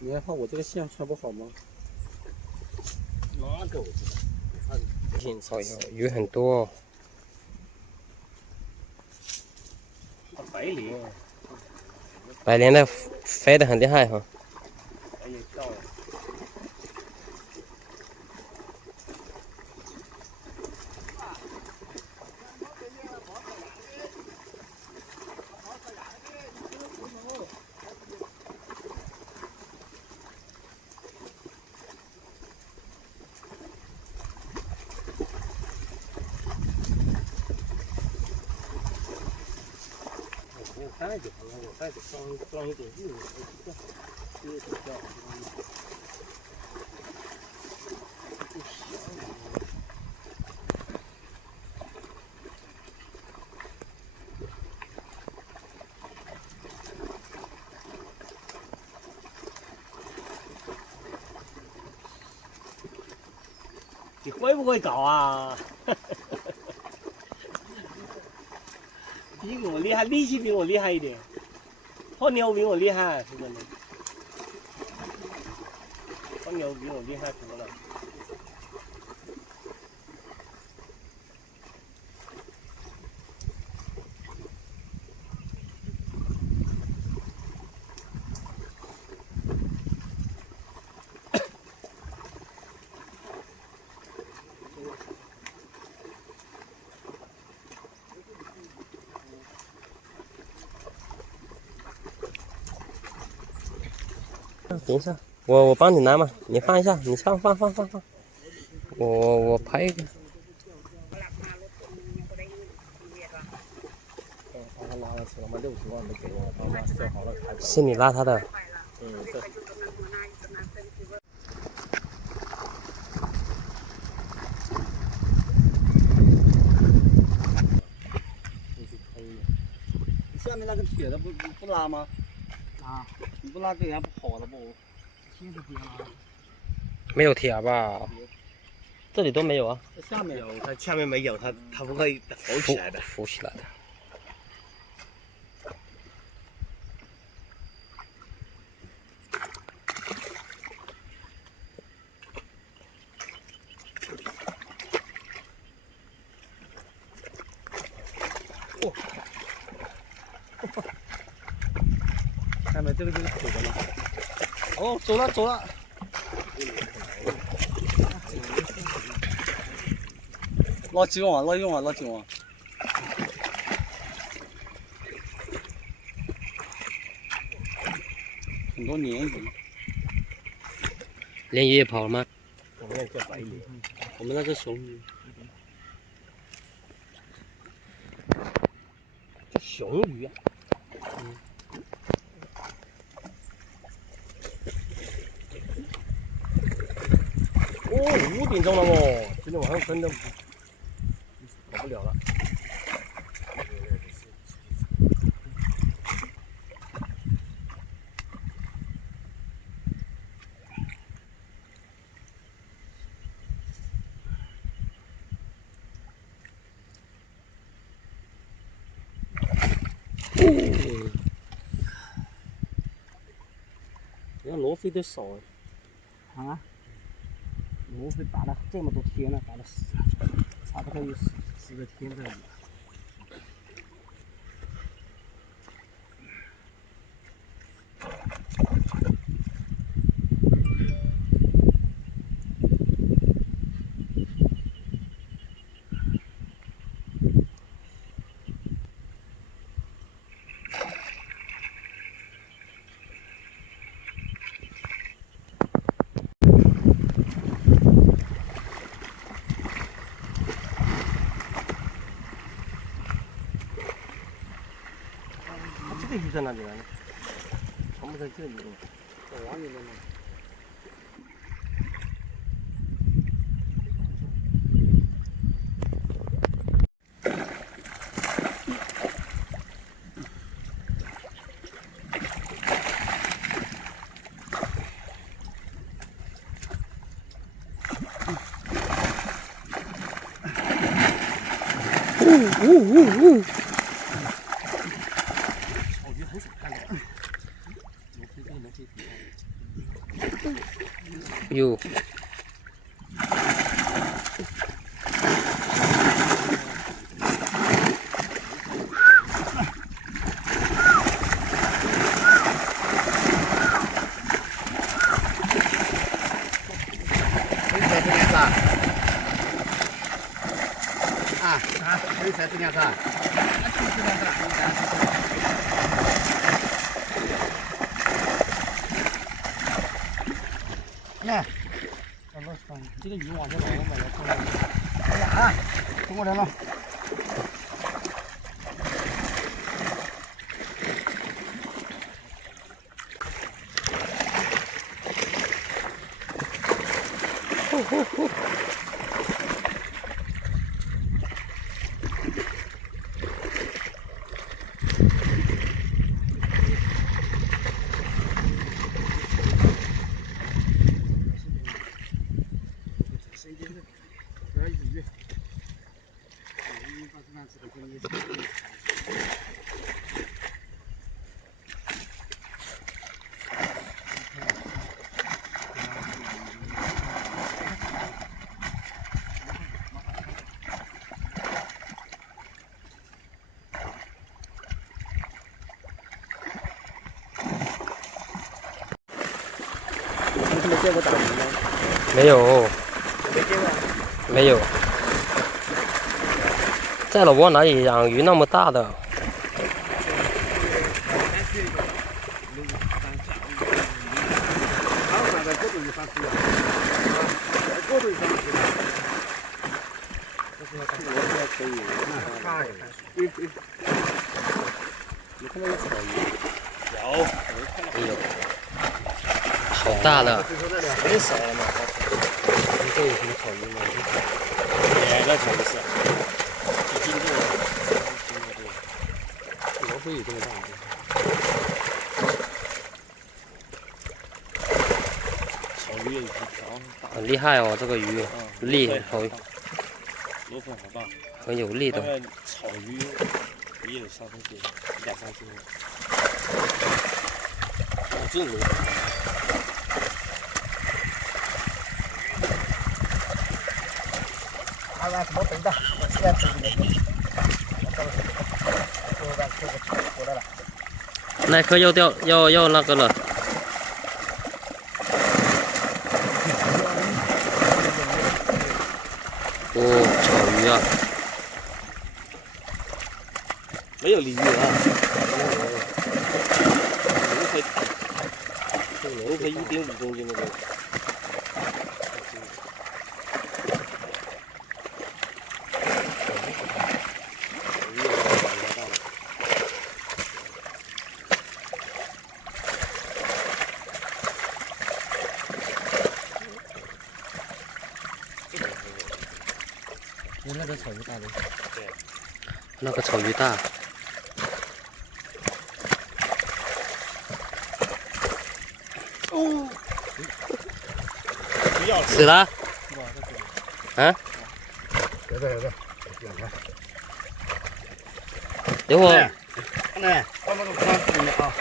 你还怕我这个线穿不好吗？哪个我知道？挺少有，鱼很多哦。白鲢，白鲢的飞得很厉害哈。哎呀，漂亮！我带就好了，我带着装一点肉，这个比较。你会不会搞啊？比我厉害，力气比我厉害一点，泡妞比我厉害，是真的。泡妞比我厉害多了。等一下，我帮你拿嘛，你放一下，你放。我拍一个。把他拉了车嘛，60万都给我，把他设好了开走。是你拉他的？对。下面那个铁的不拉吗？啊，你不拉这人家不好了不？铁是别拉。没有铁吧？这里都没有啊。这下面有，它下面没有，它不会浮起来的。浮起来的。哦，看没？这个就是土的了。哦，走了。捞几网，捞1网，捞几网。很多鲶鱼。鲢鱼也跑了吗？我们那叫白鲢，我们那是雄鱼。这雄鱼啊。哦，5点钟了哦，今天晚上真的跑不了了。人家罗非得少哎。啊？罗非打了这么多天了，打了差不多有10个天这里。这鱼在哪里来呢？全部在这里。在网里面呢。哟，可以才这样噻。来，这个鱼往这捞，我买了看看。啊，冲过来了。没见过打鱼吗？没有，没见过。没有，在老挝哪里养鱼那么大的？你看到有草鱼？有，没有，好大的！很少了嘛。这有什么草鱼吗？那草鱼是，几斤重啊？怎么会有这么大？草鱼有几条？很厉害哦，这个鱼力好，螺粉好大，很有力的。那个草鱼也有3公斤，2、3斤。哦，这螺粉。啊，什么肥的？现在吃这个。过来了。那颗要掉，要那个了。哦，草鱼啊！没有鲤鱼啊，龙才1.5公斤那个。那个草鱼大的。对，那个草鱼大。哦，不要死了？啊？有的。等会儿。来，放到这个筐子里面啊。